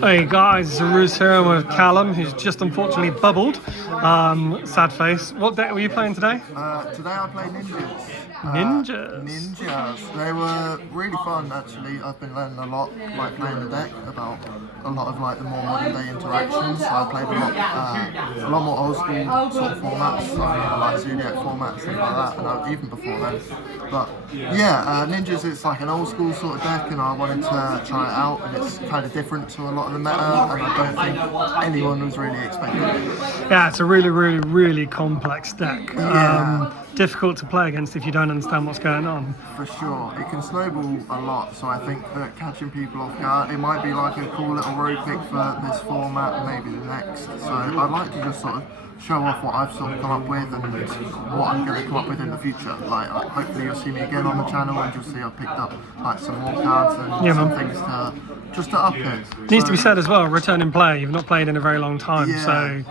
Hey guys, it's Roos here. I'm with Callum, who's just unfortunately bubbled. Sad face. What deck were you playing today? Today I played Ninjas. Ninjas. Ninjas. They were really fun actually. I've been learning a lot, like playing the deck, about a lot of like the more modern day interactions. So I played a lot more old school sort of formats, like Zodiac formats and like that, and even before then. But yeah, Ninjas, it's like an old school sort of deck, and I wanted to try it out, and it's kind of different to a lot of the meta, and I don't think anyone was really expecting it. Yeah, it's a really complex deck. Yeah. Difficult to play against if you don't understand what's going on. For sure, it can snowball a lot, so I think that catching people off guard, it might be like a cool little road pick for this format and maybe the next. So I'd like to just sort of show off what I've sort of come up with and what I'm going to come up with in the future. Like hopefully you'll see me again on the channel and you'll see I've picked up like some more cards and some things to just to up it. Needs to be said as well, returning player, you've not played in a very long time, so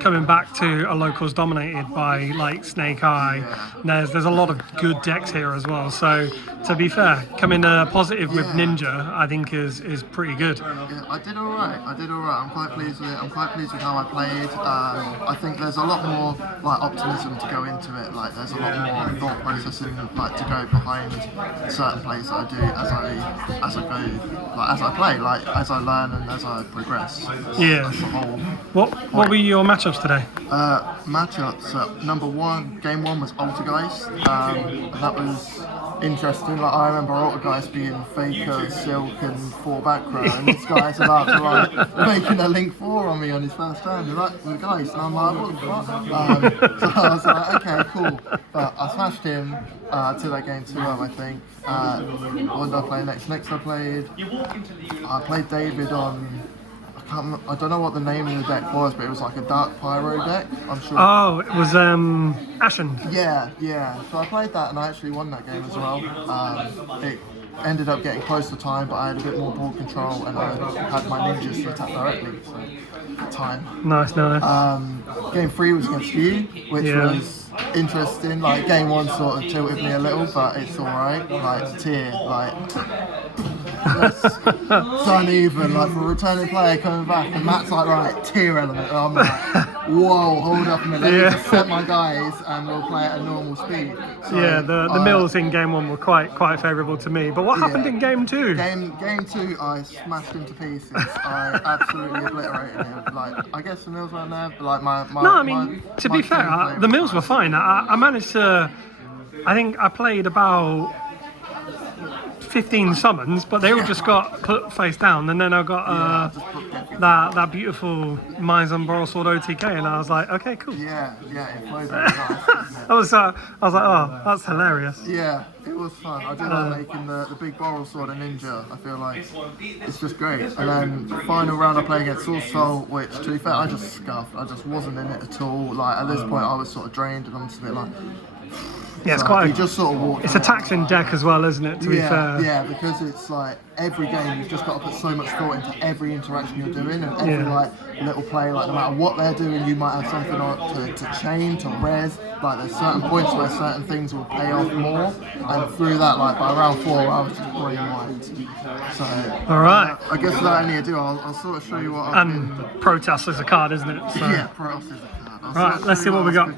coming back to a locals dominated by like Snake Eye, there's a lot of good decks here as well, so to be fair, coming positive with Ninja I think is pretty good. Yeah, I did alright, I'm quite pleased with it, I'm quite pleased with how I played. I think there's a lot more like optimism to go into it, like there's a lot more thought processing like to go behind certain plays that I do as I play, like as I learn and as I progress. Yeah. What were your matchups today? Matchups, number one, game one was Altergeist, and that was interesting. Like I remember Altergeist being Faker, Silk and 4 back row, and this guy's about to like making a Link 4 on me on his first turn, and like with Geist, and I'm like, what the fuck? So I was like, okay, cool. But I smashed him to that game 2-0, I think. What did I play next? Next I played David on, I don't know what the name of the deck was, but it was like a Dark Pyro deck, I'm sure. Oh, it was Ashen. Yeah. So I played that and I actually won that game as well. It ended up getting close to time, but I had a bit more board control and I had my ninjas to attack directly, so time. Nice. Game 3 was against you, which was interesting. Like game 1 sort of tilted me a little, but it's alright. Like tier, like it's uneven. Like for a returning player coming back, and Matt's like, right, tier element. And I'm like, whoa, hold up a minute. Let me just set my guys, and we'll play at a normal speed. So, the mills in game 1 were quite favourable to me. But what happened in game 2? Game 2, I smashed him to pieces. I absolutely obliterated him. Like I guess the mills weren't there, but like to be fair, the mills were fine. I managed to. I think I played about 15 summons, but they all just got put face down, and then I got that beautiful Minds on Boral Sword OTK, and I was like, okay, cool. Yeah, it flowed really nice. I was like, oh, that's hilarious. Yeah, it was fun. I do like making the big Boral Sword a ninja. I feel like it's just great. And then final round I played against Soul Soul, which to be fair, I just scuffed. I just wasn't in it at all. Like at this point, I was sort of drained, and I'm just a bit like. Yeah, it's quite. You just sort of walk. It's a taxing deck as well, isn't it? To be fair. Yeah, because it's like every game you've just got to put so much thought into every interaction you're doing, and every like little play. Like no matter what they're doing, you might have something on to chain, to res. Like there's certain points where certain things will pay off more, and through that, like by round 4, I was just brain wiped. So. All right. I guess without any ado, I'll sort of show you what. Protoss is a card, isn't it? So. Yeah, Protoss is a card. Right, let's see what we got.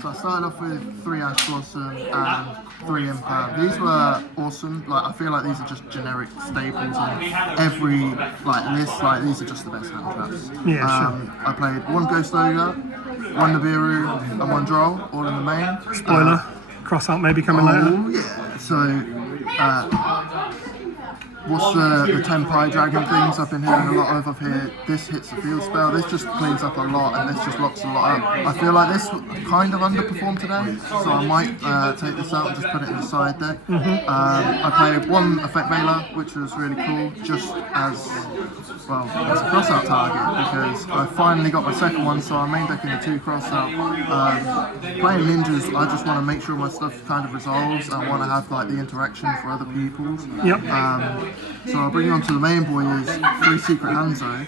So I started off with 3 Ash Blossom and 3 Imperm. These were awesome. Like I feel like these are just generic staples on every like list. Like these are just the best hand traps. Yeah, sure. I played 1 Ghost Ogre, 1 Nibiru, and 1 Droll, all in the main. Spoiler, cross out maybe coming later. Oh yeah. So. What's the 10 Pie Dragon things I've been hearing a lot of up here? This hits the field spell, this just cleans up a lot, and this just locks a lot up. I feel like this kind of underperformed today, so I might take this out and just put it in the side deck. I played 1 Effect Veiler, which was really cool, just as a cross-out target, because I finally got my second one, so I'm main decking the 2 cross-out. Playing ninjas, I just want to make sure my stuff kind of resolves. I want to have like the interaction for other people's. So I'll bring you on to the main boy is 3 Secret Hanzo.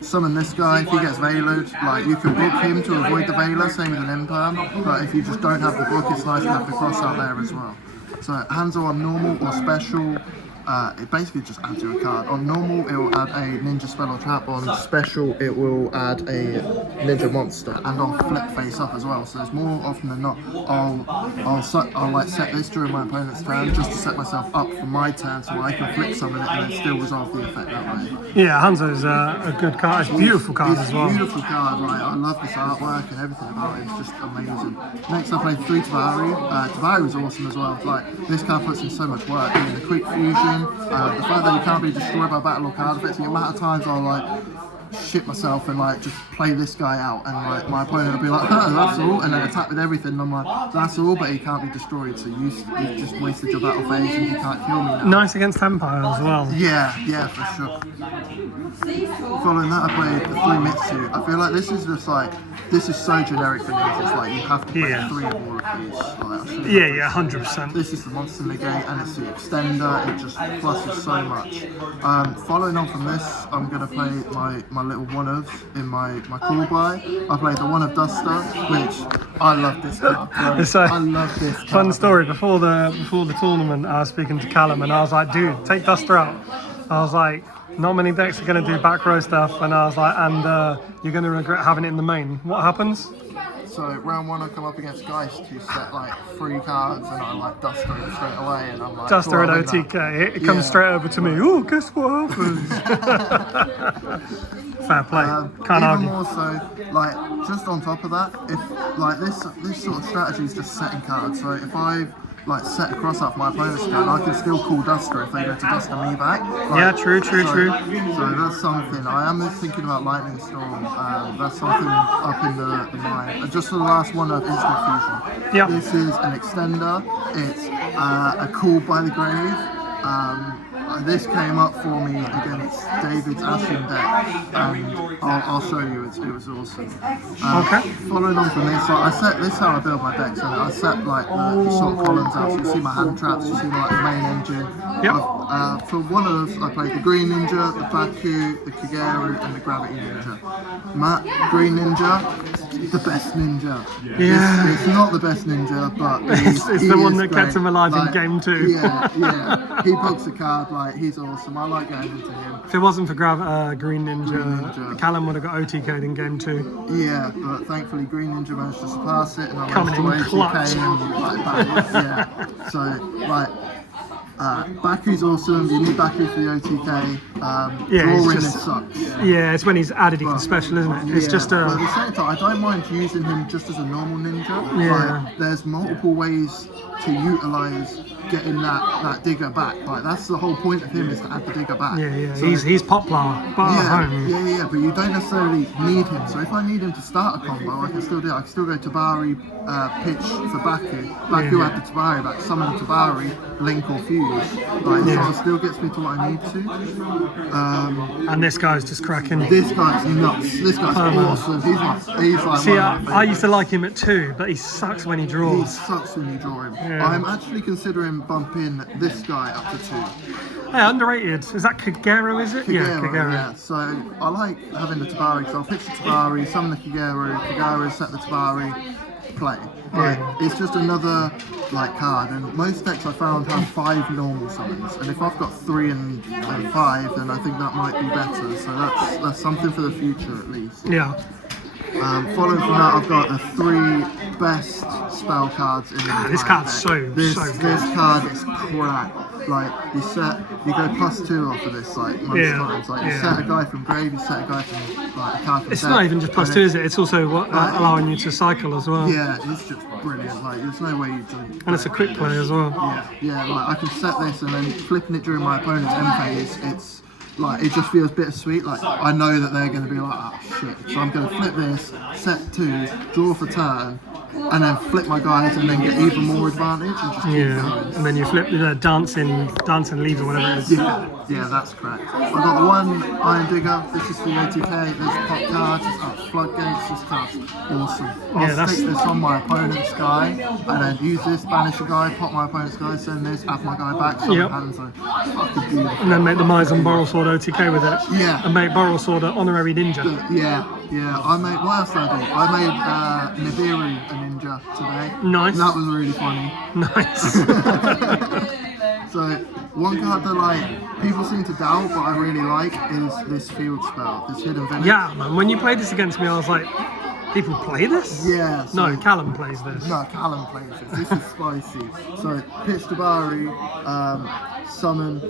Summon this guy, if he gets Veilered, like you can book him to avoid the Veiler, same with an Imperm, but if you just don't have the book, it's nice to have the cross out there as well. So Hanzo on normal or special, it basically just adds you a card. On normal, it will add a ninja spell or trap. On special, it will add a ninja monster, and on flip face up as well. So there's more often than not, I'll like set this during my opponent's turn just to set myself up for my turn, so I can flip summon it and then still resolve the effect that way. Yeah, Hanzo's a good card. It's a beautiful card as well. Beautiful card, right? I love this artwork and everything about it. It's just amazing. Next, I played 3 Tabari. Tabari was awesome as well. Like, this card puts in so much work. The quick fusion, the fact that you can't be destroyed by battle or card effects. The amount of times I'll like shit myself and like just play this guy out, and like my opponent will be like, oh, that's all, and then attack with everything, and I'm like, that's all, but he can't be destroyed, so you've just wasted your battle phase and you can't kill me now. Nice against Empire as well. Yeah, for sure. Following that, I played the 3 Mitsu. I feel like this is just like, this is so generic for ninjas, like you have to play 3 of all of these. Like, yeah, 100%. This is the monster negate and it's the extender, it just pluses so much. Following on from this, I'm going to play my little one-ofs in my cool buy. I played the one of Duster, which I love this card. I love this card. Fun story, before the tournament, I was speaking to Callum and I was like, dude, take Duster out. I was like, not many decks are going to do back row stuff, and I was like, and you're going to regret having it in the main. What happens? So round 1 I come up against Geist, who set like 3 cards, and I like Duster him straight away, and I'm like, Duster at OTK, it comes straight over to me. Oh, guess what happens? Fair play. Can't argue. Even more so, like, just on top of that, if like this sort of strategy is just setting cards. So if I've like set a cross up my opponent's turn, I can still call Duster if they go to Duster me back. Like, yeah, true. So that's something. I am thinking about Lightning Storm. That's something up in the mind. Just for the last one of Instant Fusion. Yep. This is an extender. It's a Call by the Grave. This came up for me against David's Ashen deck, and I'll show you. It was awesome. Okay. Following on from this, like, this is how I build my decks. So I set like the sort of columns out. So you see my hand traps. You see like the main engine. Yep. For one of those, I played the Green Ninja, the Baku, the Kageru, and the Gravity Ninja. Matt, Green Ninja, the best ninja. Yeah. It's not the best ninja, but it's the one that kept him alive in game 2. Yeah. He books a card, like, he's awesome. I like going into him. If it wasn't for Green Ninja, Callum would have got OTK'd in game 2. Yeah, but thankfully Green Ninja managed to surpass it, and I Coming managed to in OTK him like back. Yeah. So like. Baku's awesome. You need Baku for the OTK. Drawing this sucks. Yeah, it's when he's added he can special, isn't it? It's just But at the same time, I don't mind using him just as a normal ninja. Yeah. Like, there's multiple ways to utilize getting that digger back. Like, that's the whole point of him, is to add the digger back. Yeah. So, He's poplar, but at home. Yeah. But you don't necessarily need him. So if I need him to start a combo, I can still do it. I can still go Tabari, pitch for Baku. Baku add the Tabari back, summon Tabari, link or fuse. Like, it sort of still gets me to what I need to. And this guy's just cracking. This guy's nuts. This guy's awesome. He's like. See, I used to like him at 2, but he sucks when he He draws. sucks when you draw him. Yeah. I'm actually considering bumping this guy up to 2. Hey, underrated. Is that Kageru, is it? Kageru. Yeah. So I like having the Tabari, because I'll pitch the Tabari, summon the Kageru, set the Tabari, play. Like, it's just another like card, and most decks I found have 5 normal summons, and if I've got 3 and 5, then I think that might be better. So that's something for the future at least. Yeah. Following from that, I've got the 3 best spell cards in the This entire card's deck. so good. This card is crack. Like, you go +2 off of this, like, most times. Like, you set a guy from grave, you set a guy from, like, a card from It's deck, not even just +2, is it? It's also allowing you to cycle as well. Yeah, it's just brilliant. Like, there's no way you do. And it's a quick play as well. Yeah, like, I can set this and then flipping it during my opponent's end phase, it's like, it just feels bittersweet. Like, I know that they're going to be like, oh shit. So I'm going to flip this, set 2, draw for turn, and then flip my guys and then get even more advantage and just keep going. And then you flip the dancing leaves or whatever it is. Yeah, that's correct. I've got the 1 Iron Digger. This is for OTK. There's pop cards. This card's floodgates. This card's awesome. I'll stick this on my opponent's guy and then use this, banish a guy, pop my opponent's guy, send this, add my guy back, summon Hanzo. Fucking beautiful. And then make the Mizan Boral Sword OTK with it. Yeah. And make Boral Sword an honorary ninja. Yeah. I made, what else did I do? I made Nibiru a ninja today. Nice. And that was really funny. Nice. So One card that like people seem to doubt, but I really like is this field spell, this hidden village. Yeah, man. When you played this against me, I was like, people play this? Yeah. So, No, Callum plays this. No, Callum plays this. This is spicy. So pitch Tabari, summon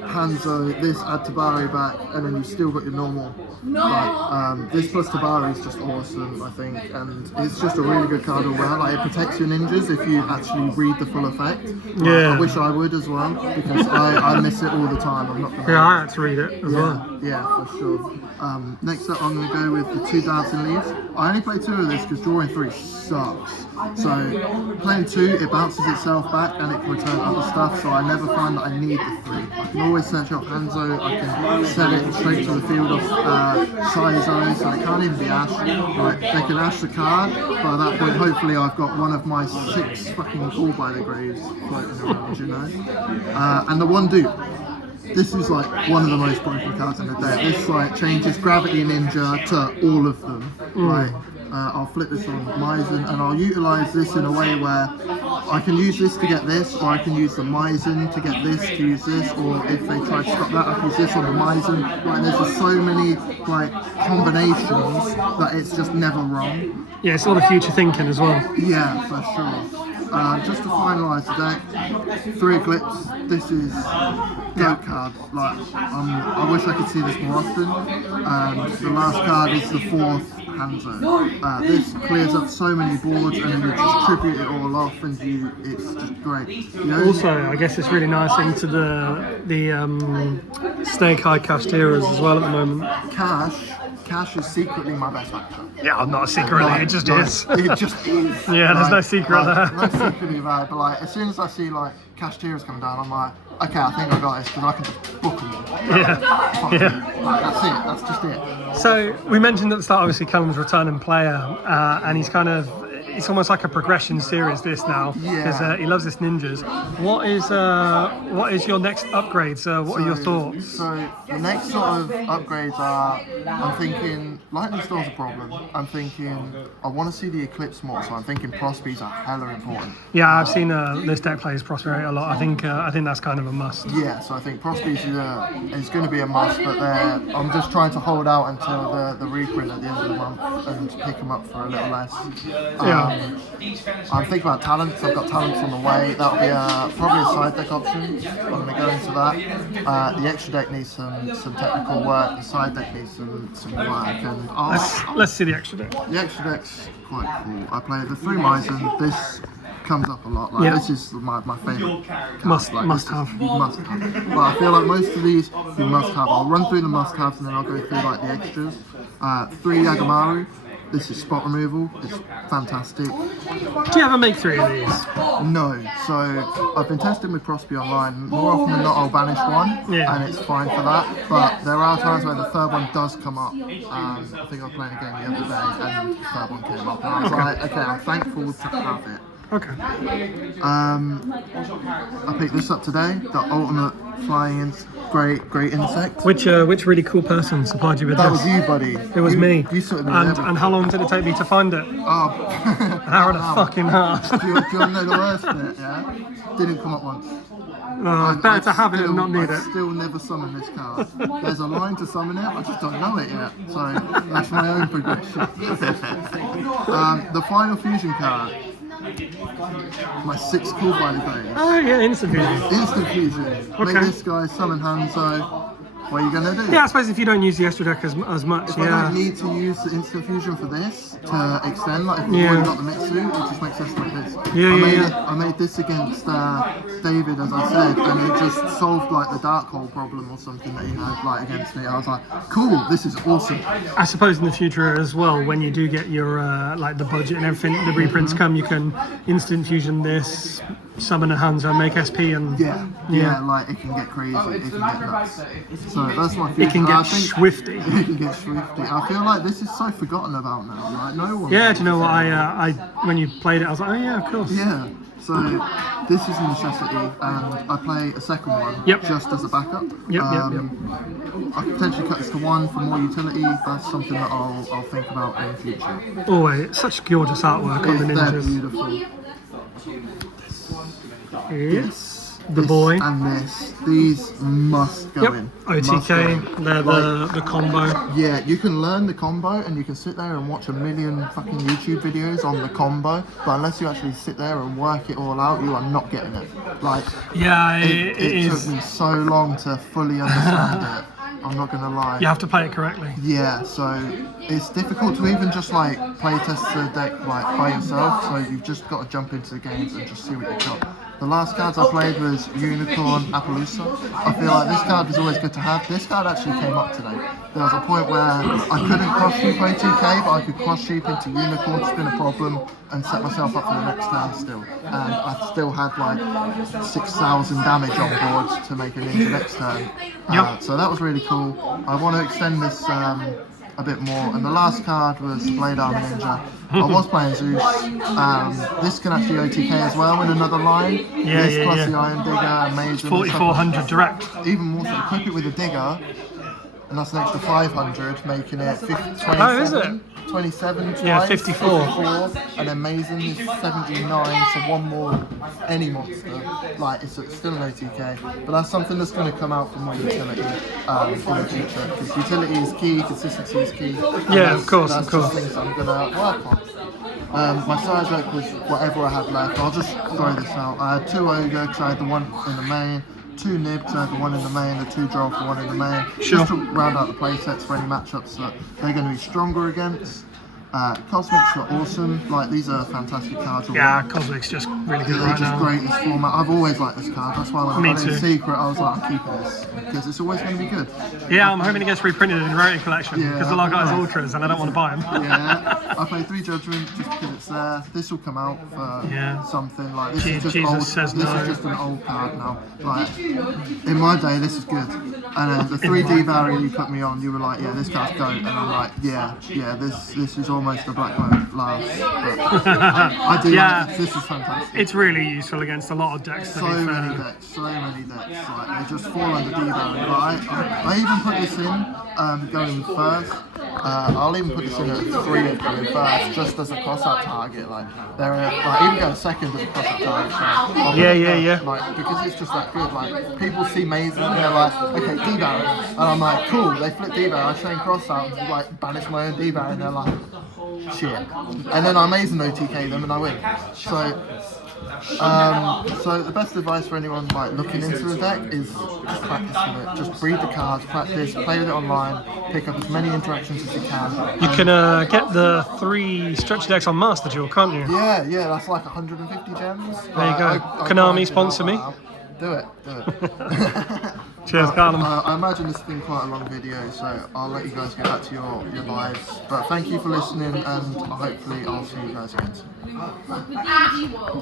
Hanzo, this add Tabari back, and then you've still got your normal. Like, this plus Tabari is just awesome, I think, and it's just a really good card all round. Like, it protects your ninjas if you actually read the full effect. Yeah. I wish I would as well, because I miss it all the time. I'm not gonna Yeah, I had to read it as well. Yeah, for sure. Next up, I'm going to go with the 2 dancing leaves. I only play 2 of this because drawing 3 sucks. So playing 2, it bounces itself back and it can return other stuff. So I never find that I need the 3. I can always search out Hanzo. I can send it straight to the field of Saizo, so it can't even be Ash. Like, they can Ash the card, but at that point, hopefully, I've got one of my 6 fucking All by the Graves floating around, you know. And the one dupe. This is like one of the most broken cards in the deck. This like changes Gravity Ninja to all of them. Like I'll flip this on Myzen and I'll utilize this in a way where I can use this to get this, or I can use the Myzen to get this, to use this, or if they try to stop that, I can use this on the Myzen. Like there's just so many like combinations that it's just never wrong. Yeah, it's all the future thinking as well. Yeah, for sure. Just to finalise the deck, 3 Eclipse. This is goat card. Like, I wish I could see this more often. The last card is the 4th Hanzo. This clears up so many boards, and then you just tribute it all off, and it's just great. You know? Also, I guess it's really nice into the Snake High Cafeterias as well at the moment. Cash is secretly my best actor. Yeah, I'm not secretly, it just is. It just is. Yeah, there's no secret there. No secret about it, but like, as soon as I see like Cash Tears come down, I'm like, okay, I think I got this, because I can just book them all. Yeah. Like, that's it, that's just it. So, we mentioned at the start, obviously, Callum's returning player, and he's kind of, it's almost like a progression series this now, because he loves his ninjas. What is your next upgrades? What are your thoughts? So the next sort of upgrades are, I'm thinking Lightning Storm's a problem. I'm thinking I want to see the Eclipse more, so I'm thinking Prospers are hella important. Yeah, I've seen this deck plays Prosperity a lot. I think that's kind of a must. Yeah, so I think Prospers is going to be a must, but I'm just trying to hold out until the reprint at the end of the month and pick them up for a little less. I'm thinking about talents. I've got talents on the way. That'll be probably a side deck option. I'm going to go into that. The extra deck needs some technical work. The side deck needs some work. And let's see the extra deck. The extra deck's quite cool. I play the 3 Myzen. This comes up a lot. Like this is my favourite card. Must have. Must have. But I feel like most of these you must have. I'll run through the must haves and then I'll go through like the extras. 3 Yagamaru. This is spot removal. It's fantastic. Do you ever make 3 of these? No. So I've been testing with Prosper online. More often than not, I'll banish one, and it's fine for that. But there are times where the 3rd one does come up. I think I was playing a game the other day, and the 3rd one came up, and I was like, okay, I'm thankful to have it. Okay. I picked this up today. The ultimate flying great insect. Which really cool person supplied you with That this? was you, buddy. It was me. You sorted me and how long did it take me to find it? Oh, an hour and a fucking half. Do you want to know the worst bit? Yeah, didn't come up once. Better to have it and not need I it. still never summon this card. There's a line to summon it, I just don't know it yet. So that's my own progression. The final fusion card. My 6 cool by the Graves. Oh yeah, instant fusion. Instant fusion. Okay. Make this guy summon Hanzo. What are you going to do? Yeah, I suppose if you don't use the extra deck as much, If I don't need to use the instant fusion for this to extend, like if you've already got the Mitsu, it just makes sense like this. I made this against David, as I said, and it just solved like the dark hole problem or something that he had like against me. I was like, cool, this is awesome. I suppose in the future as well, when you do get your like the budget and everything, the reprints come, you can instant fusion this, summon a Hanzo, make SP, and yeah, like it can get crazy, it can get nuts. So that's my future. It can get swifty. It can get swifty. I feel like this is so forgotten about now. Like no one. Yeah, do you know what? I when you played it, I was like, oh yeah, of course. Yeah. So this is a necessity, and I play a second one just as a backup. I could potentially cut this to 1 for more utility. That's something that I'll think about in the future. Always such gorgeous artwork on the ninjas. They're beautiful. Yes. this boy. and this. These must go in. Must go OTK, in. they're the combo. Yeah, you can learn the combo and you can sit there and watch a million fucking YouTube videos on the combo, but unless you actually sit there and work it all out, you are not getting it. Like, Yeah, it took me so long to fully understand it. I'm not gonna lie. You have to play it correctly. Yeah, so it's difficult to even just like play test the deck like by yourself. So you've just got to jump into the games and just see what you got. The last cards I played was Unicorn Appaloosa. I feel like this card is always good to have. This card actually came up today. There was a point where I couldn't cross sheep OTK, but I could cross sheep into Unicorn, spin a problem, and set myself up for the next turn still. And I still had like 6,000 damage on board to make it into next turn. So that was really cool. I want to extend this a bit more. And the last card was Blade Arm Ninja. I was playing Zeus. This can actually OTK as well in another line. This plus the Iron Digger, amazing. 4,400 direct. Even more so, equip it with a digger, and that's an extra 500, making it 27. Oh, is it? 27 twice, Yeah, 54. And Amazing is 79, so one more any monster. Like, it's still an OTK, but that's something that's going to come out from my utility in the future, because utility is key, consistency is key. Yeah, of course, that's of course. just things I'm going to work on. My side deck was whatever I had left. I'll just throw this out. I had 2 Ogre, because I had the one in the main. 2 Nib, because I had the one in the main, the 2 Droll for one in the main. Sure. Just to round out the play sets for any matchups that they're going to be stronger against. Cosmics are awesome. Like, these are fantastic cards. Yeah, Cosmic's just really good They're right just now. great in this format. I've always liked this card. That's why when Me I got it in too. secret, I was like, I'm keeping this because it's always going to be good. Yeah, I'm hoping it gets reprinted in the Rarity Collection Yeah, because a lot of guys nice. Ultras and I don't want to buy them. Yeah, I played 3 Judgment just because it's there. This will come out for something like this. Is just Jesus old. says This no. is just an old card now. Like, in my day, this is good. And then the 3D barrier you put me on, you were like, yeah, this card's goat. And I'm like, yeah, this is almost a Black Hole last. But I do like this. This is fantastic. It's really useful against a lot of decks. So many decks. Like, they just fall under D-barrier. Like, I even put this in going first. I'll even put this in at 3 of going first, just as a cross-out target. Like, even going second as a cross-out target. So I'll put it there, like, because it's just that good. Like, people see Mazen and they're like, okay, D-barrier, and I'm like, cool. They flip D-barrier. I train cross-out and like banish my own D-barrier, and they're like, shit. And then I Mazen OTK them and I win. So the best advice for anyone like looking into the deck is just practice with it. Just read the cards, practice, play with it online, pick up as many interactions as you can. You can get the 3 stretch decks on Master Duel, can't you? Yeah, that's like 150 gems. There you go. Konami sponsor me. Do it. Cheers, Callum. I imagine this has been quite a long video, so I'll let you guys get back to your lives. But thank you for listening, and hopefully I'll see you guys again soon.